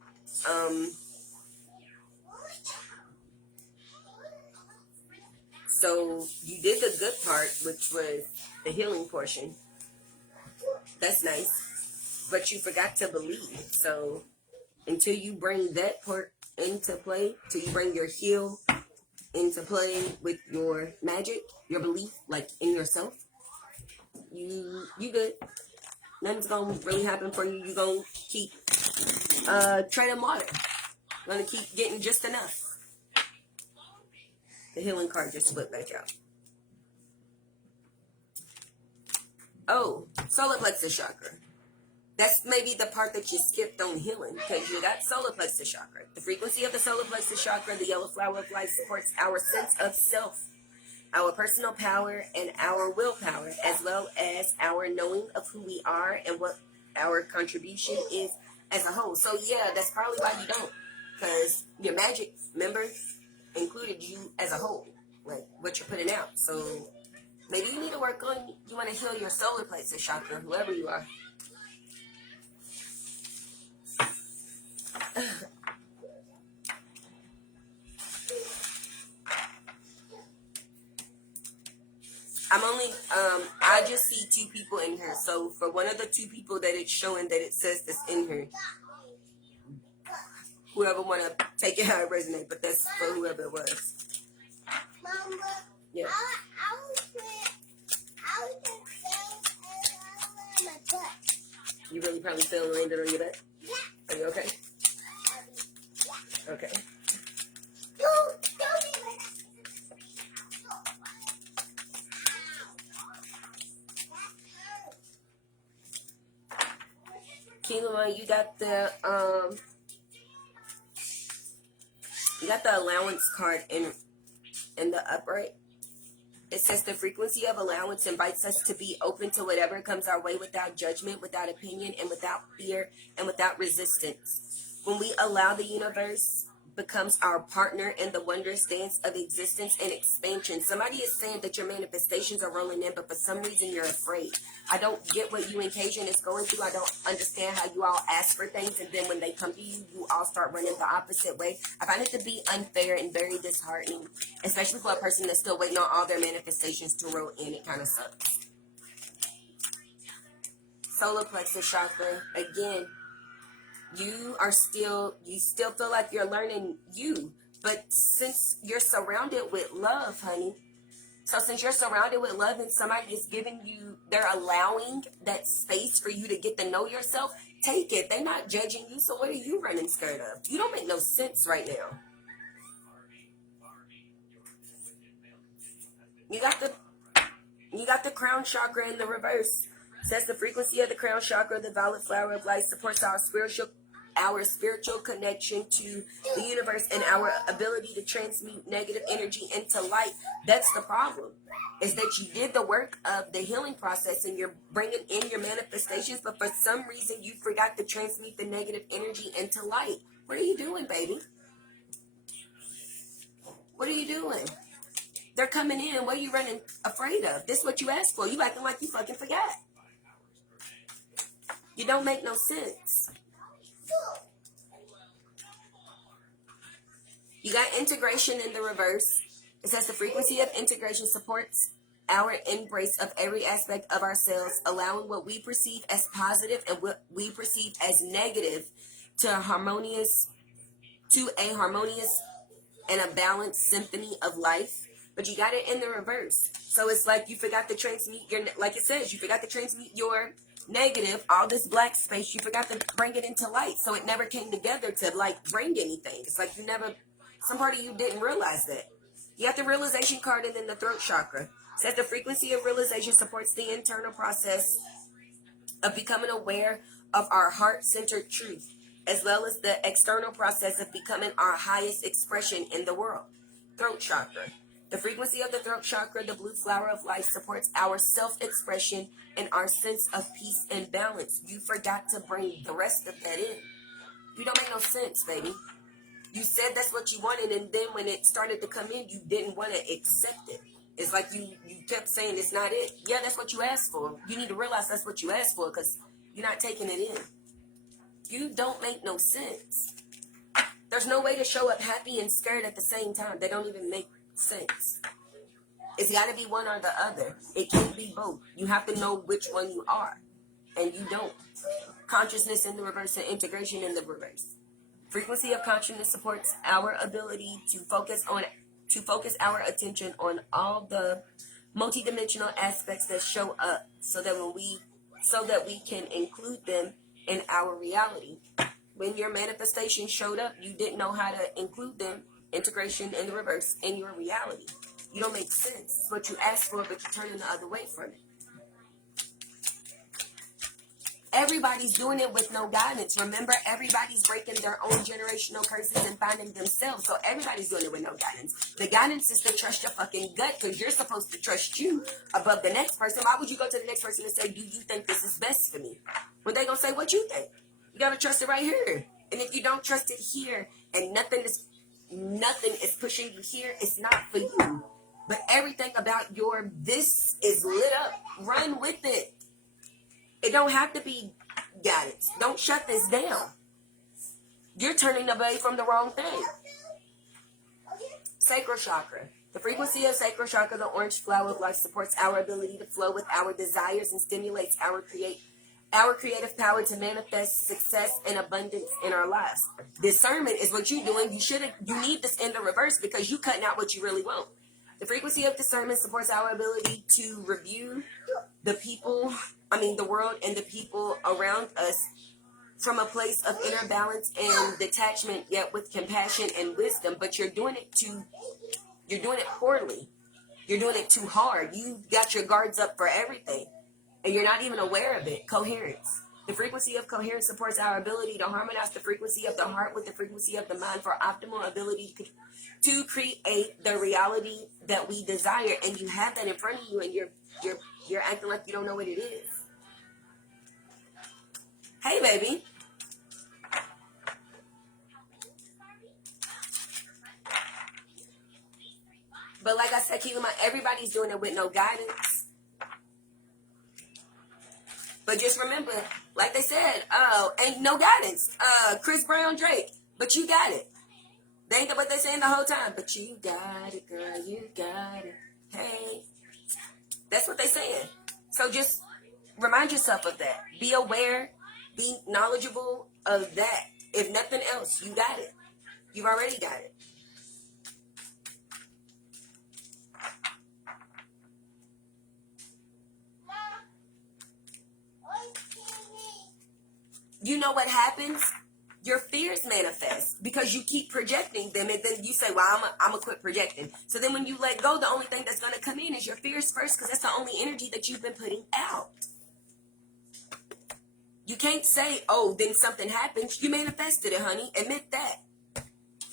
So you did the good part, which was the healing portion. That's nice. But you forgot to believe. So until you bring that part into play, till you bring your heal into play with your magic, your belief, like in yourself, you good. Nothing's gonna really happen for you. You're gonna keep treading water. You're gonna keep getting just enough. The healing card just flipped back out. Oh, solar plexus chakra. That's maybe the part that you skipped on healing, because you got solar plexus chakra. The frequency of the solar plexus chakra, the yellow flower of life, supports our sense of self, our personal power, and our willpower, as well as our knowing of who we are and what our contribution is as a whole. So yeah, that's probably why you don't, because your magic, remember, included you as a whole, like what you're putting out. So maybe you need to work on, you want to heal your solar plexus chakra, whoever you are. I just see 2 people in here. So for one of the 2 people that it's showing that it says this in here, whoever want to take it how it resonates, but that's for whoever it was. Mama, Yeah. I was on my butt. You really probably feel landed on your butt? Yeah. Are you okay? Yeah. Okay. Keelan, you got the allowance card in the upright. It says the frequency of allowance invites us to be open to whatever comes our way without judgment, without opinion, and without fear, and without resistance. When we allow, the universe becomes our partner in the wondrous dance of existence and expansion. Somebody is saying that your manifestations are rolling in, but for some reason you're afraid. I don't get what you and Cajun is going through. I don't understand how you all ask for things, and then when they come to you, you all start running the opposite way. I find it to be unfair and very disheartening, especially for a person that's still waiting on all their manifestations to roll in. It kind of sucks. Solar plexus chakra, again, you still feel like you're learning you, but since you're surrounded with love, honey, since you're surrounded with love and somebody is giving you, they're allowing that space for you to get to know yourself, take it. They're not judging you, so what are you running scared of? You don't make no sense right now. You got the crown chakra in the reverse. Says the frequency of the crown chakra, the violet flower of light, supports our spiritual connection to the universe and our ability to transmute negative energy into light. That's the problem, is that you did the work of the healing process and you're bringing in your manifestations, but for some reason you forgot to transmute the negative energy into light. What are you doing, baby? What are you doing? They're coming in. What are you running afraid of? This is what you asked for. You acting like you fucking forgot. You don't make no sense. You got integration in the reverse. It says the frequency of integration supports our embrace of every aspect of ourselves, allowing what we perceive as positive and what we perceive as negative to a harmonious and a balanced symphony of life. But you got it in the reverse. So it's like you forgot to transmute like it says, you forgot to transmute your negative, all this black space, you forgot to bring it into light. So it never came together to like bring anything. It's like some part of you didn't realize that. You have the realization card and then the throat chakra. It says the frequency of realization supports the internal process of becoming aware of our heart-centered truth, as well as the external process of becoming our highest expression in the world. Throat chakra. The frequency of the throat chakra, the blue flower of life, supports our self-expression and our sense of peace and balance. You forgot to bring the rest of that in. You don't make no sense, baby. You said that's what you wanted, and then when it started to come in, you didn't want to accept it. It's like you kept saying it's not it. Yeah, that's what you asked for. You need to realize that's what you asked for because you're not taking it in. You don't make no sense. There's no way to show up happy and scared at the same time. They don't even make sense. It's got to be one or the other. It can't be both. You have to know which one you are, and you don't. Consciousness in the reverse and integration in the reverse. Frequency of consciousness supports our ability to focus our attention on all the multidimensional aspects that show up, so that we can include them in our reality. When your manifestation showed up, you didn't know how to include them. Integration in the reverse in your reality. You don't make sense. It's what you asked for, but you're turning the other way from it. Everybody's doing it with no guidance. Remember, everybody's breaking their own generational curses and finding themselves. So everybody's doing it with no guidance. The guidance is to trust your fucking gut, because you're supposed to trust you above the next person. Why would you go to the next person and say, do you think this is best for me? When they gonna say what you think. You gotta trust it right here. And if you don't trust it here and nothing is pushing you here, it's not for you. But everything about this is lit up. Run with it. It don't have to be guidance. Don't shut this down. You're turning away from the wrong thing. Sacral chakra. The frequency of sacral chakra, the orange flower of life, supports our ability to flow with our desires and stimulates our creative power to manifest success and abundance in our lives. Discernment is what you're doing. You need this in the reverse because you're cutting out what you really want. The frequency of discernment supports our ability to review the world and the people around us from a place of inner balance and detachment, yet with compassion and wisdom. But you're doing it poorly. You're doing it too hard. You got your guards up for everything, and you're not even aware of it. Coherence. The frequency of coherence supports our ability to harmonize the frequency of the heart with the frequency of the mind for optimal ability to create the reality that we desire. And you have that in front of you, and you're acting like you don't know what it is. Hey, baby. But like I said, keep in mind, everybody's doing it with no guidance. But just remember, like they said, ain't no guidance. Chris Brown, Drake, but you got it. They ain't what they saying the whole time. But you got it, girl, you got it. Hey, that's what they saying. So just remind yourself of that. Be aware, be knowledgeable of that. If nothing else, you got it. You've already got it. You know what happens? Your fears manifest because you keep projecting them, and then you say, well, I'm going to quit projecting. So then when you let go, the only thing that's going to come in is your fears first, because that's the only energy that you've been putting out. You can't say, oh, then something happens. You manifested it, honey. Admit that.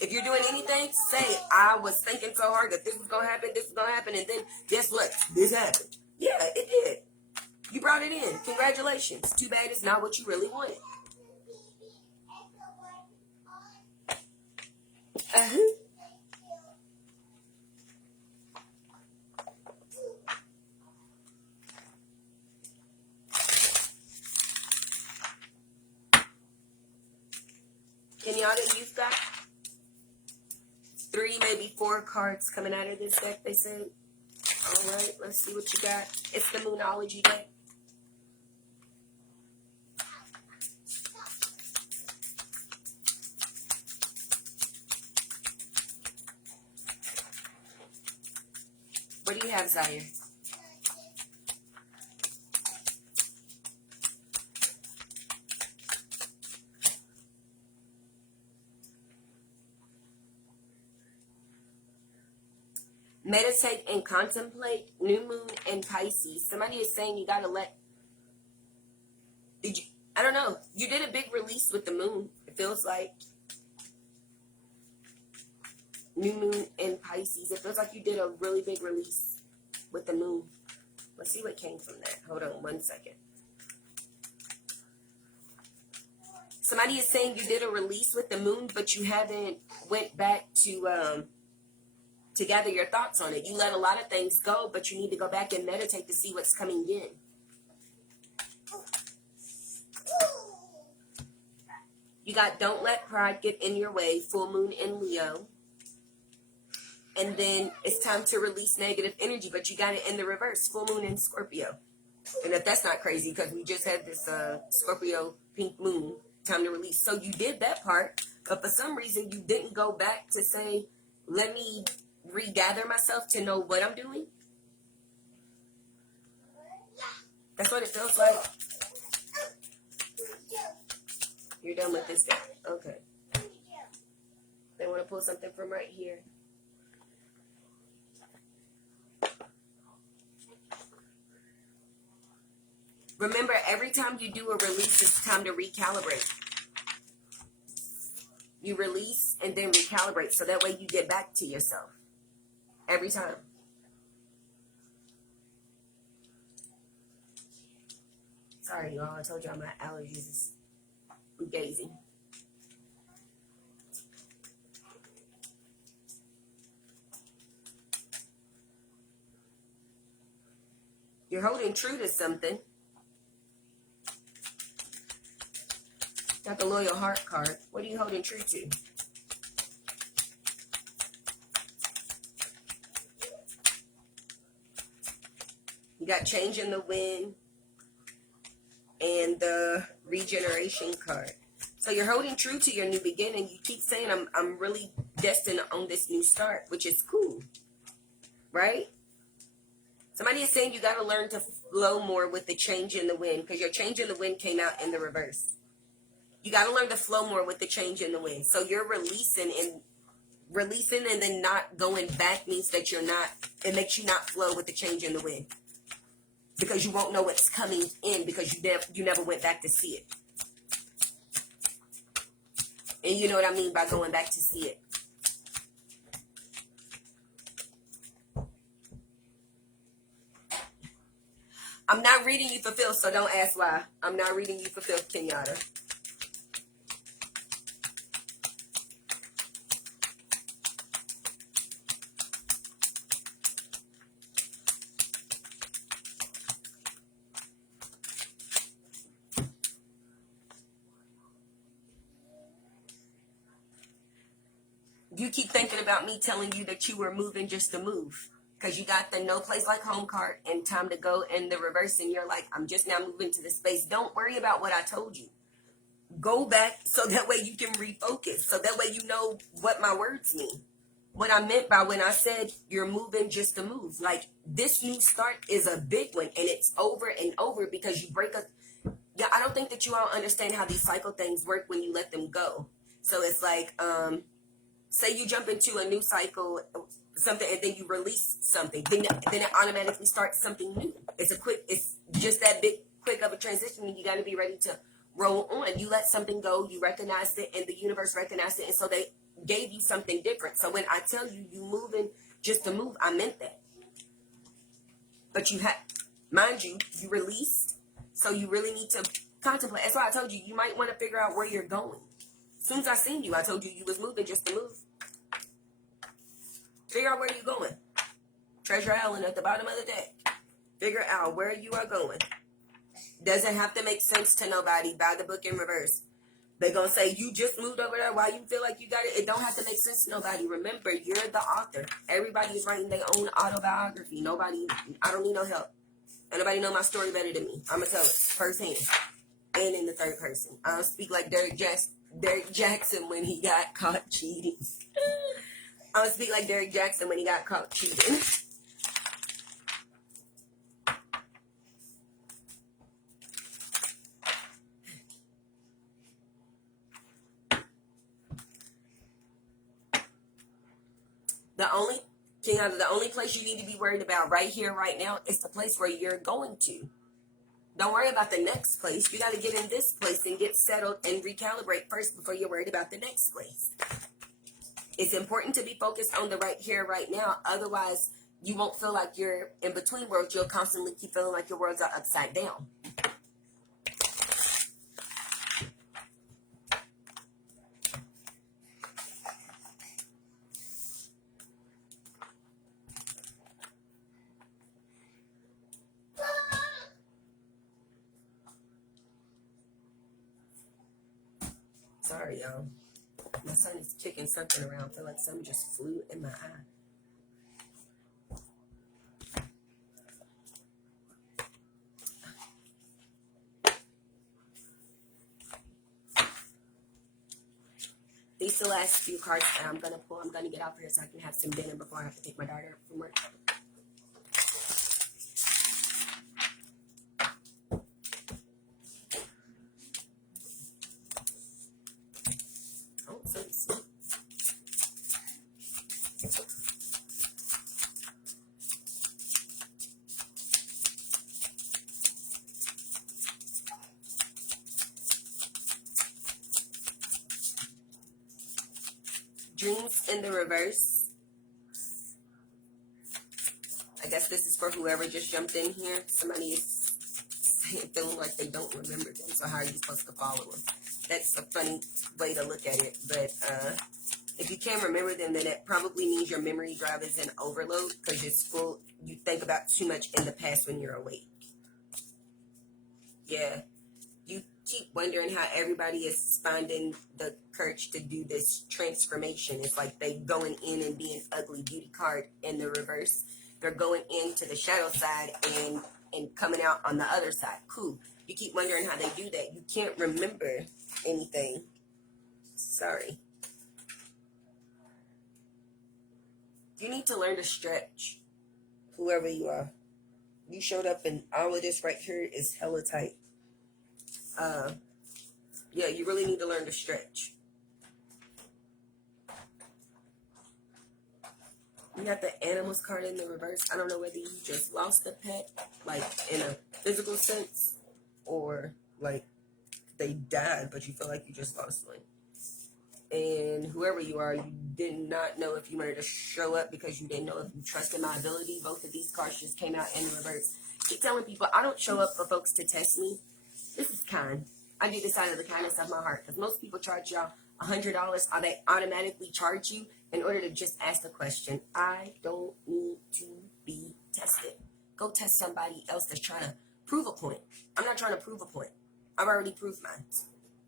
If you're doing anything, say, I was thinking so hard that this was going to happen, and then guess what? This happened. Yeah, it did. You brought it in. Congratulations. Too bad it's not what you really wanted. Kenyatta, you've got 3, maybe 4 cards coming out of this deck, they said. All right, let's see what you got. It's the Moonology deck. What do you have, Zaire? Meditate and contemplate. New moon and Pisces. Somebody is saying you gotta let. I don't know. You did a big release with the moon. It feels like. New moon and Pisces. It feels like you did a really big release with the moon. Let's see what came from that. Hold on 1 second. Somebody is saying you did a release with the moon, but you haven't went back to gather your thoughts on it. You let a lot of things go, but you need to go back and meditate to see what's coming in. You got don't let pride get in your way. Full moon in Leo. And then it's time to release negative energy, but you got it in the reverse. Full moon in Scorpio. And if that's not crazy, because we just had this Scorpio pink moon, time to release. So you did that part, but for some reason you didn't go back to say, let me regather myself to know what I'm doing. That's what it feels like. You're done with this day. Okay. They want to pull something from right here. Remember, every time you do a release, it's time to recalibrate. You release and then recalibrate, so that way you get back to yourself. Every time. Sorry, y'all. I told y'all my allergies is gazing. You're holding true to something. Got the Loyal Heart card. What are you holding true to? You got Change in the Wind and the Regeneration card. So you're holding true to your new beginning. You keep saying, I'm really destined on this new start, which is cool. Right? Somebody is saying you got to learn to flow more with the change in the wind, because your change in the wind came out in the reverse. You got to learn to flow more with the change in the wind. So you're releasing and then not going back means that you're not, it makes you not flow with the change in the wind. because you won't know what's coming in because you never went back to see it. And you know what I mean by going back to see it. I'm not reading you fulfill, so don't ask why. I'm not reading you fulfill, Kenyatta. You keep thinking about me telling you that you were moving just to move. Because you got the no place like home card and time to go in the reverse. And you're like, I'm just now moving to the space. Don't worry about what I told you. Go back so that way you can refocus. So that way you know what my words mean. What I meant by when I said you're moving just to move. Like, this new start is a big one. And it's over and over because you break up. Yeah, I don't think that you all understand how these cycle things work when you let them go. So it's like, say you jump into a new cycle, something, and then you release something, then it automatically starts something new. It's just that big, quick of a transition, and you got to be ready to roll on. You let something go, you recognized it, and the universe recognized it, and so they gave you something different. So when I tell you moving just to move, I meant that. But you had, mind you, you released, so you really need to contemplate. That's why I told you, you might want to figure out where you're going. As soon as I seen you, I told you was moving just to move. Figure out where you're going. Treasure Island at the bottom of the deck. Figure out where you are going. Doesn't have to make sense to nobody. Buy the book in reverse. They're going to say, you just moved over there. Why you feel like you got it? It don't have to make sense to nobody. Remember, you're the author. Everybody is writing their own autobiography. I don't need no help. Anybody know my story better than me. I'm going to tell it firsthand. And in the third person. I don't speak like Derek Jackson when he got caught cheating. I don't speak like Derek Jackson when he got caught cheating. The only place you need to be worried about right here, right now, is the place where you're going to. Don't worry about the next place. You got to get in this place and get settled and recalibrate first before you're worried about the next place. It's important to be focused on the right here, right now. Otherwise, you won't feel like you're in between worlds. You'll constantly keep feeling like your worlds are upside down. Sorry, y'all. My son is kicking something around. I feel like something just flew in my eye. These are the last few cards that I'm going to pull. I'm going to get out here so I can have some dinner before I have to take my daughter from work. Oh, so sweet. Dreams in the reverse. I guess this is for whoever just jumped in here. Somebody is feeling like they don't remember them. So how are you supposed to follow them? That's a funny way to look at it. But if you can't remember them, then it probably means your memory drive is in overload because it's full. You think about too much in the past when you're awake. Yeah. You keep wondering how everybody is finding the courage to do this transformation. It's like they going in and being ugly beauty card in the reverse. They're going into the shadow side and coming out on the other side. Cool. You keep wondering how they do that. You can't remember anything. Sorry. You need to learn to stretch. Whoever you are. You showed up and all of this right here is hella tight. Yeah, you really need to learn to stretch. You got the animals card in the reverse. I don't know whether you just lost a pet, like in a physical sense, or like they died, but you feel like you just lost one. And whoever you are, you did not know if you wanted to show up because you didn't know if you trusted my ability. Both of these cards just came out in reverse. Keep telling people I don't show up for folks to test me. This is kind. I do this out of the kindness of my heart, because most people charge y'all $100, or they automatically charge you in order to just ask the question. I don't need to be tested. Go test somebody else that's trying to prove a point. I'm not trying to prove a point. I've already proved mine.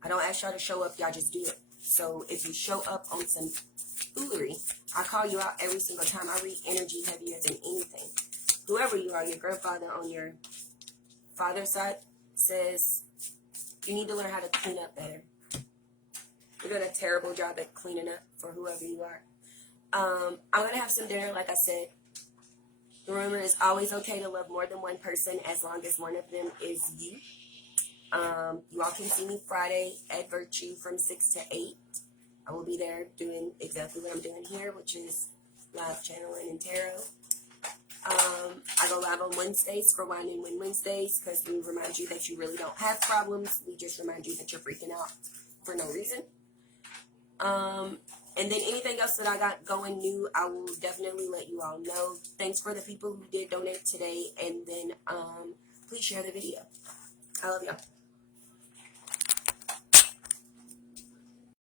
I don't ask y'all to show up. Y'all just do it. So if you show up on some foolery, I call you out every single time. I read energy heavier than anything. Whoever you are, your grandfather on your father's side says you need to learn how to clean up better. You're doing a terrible job at cleaning up for whoever you are. I'm going to have some dinner, like I said. Remember, it's always okay to love more than one person as long as one of them is you. You all can see me Friday at Virtue from 6 to 8. I will be there doing exactly what I'm doing here, which is live channeling and tarot. I go live on Wednesdays for Wine and Win Wednesdays, because we remind you that you really don't have problems. We just remind you that you're freaking out for no reason. And then anything else that I got going new, I will definitely let you all know. Thanks for the people who did donate today. And then please share the video. I love y'all.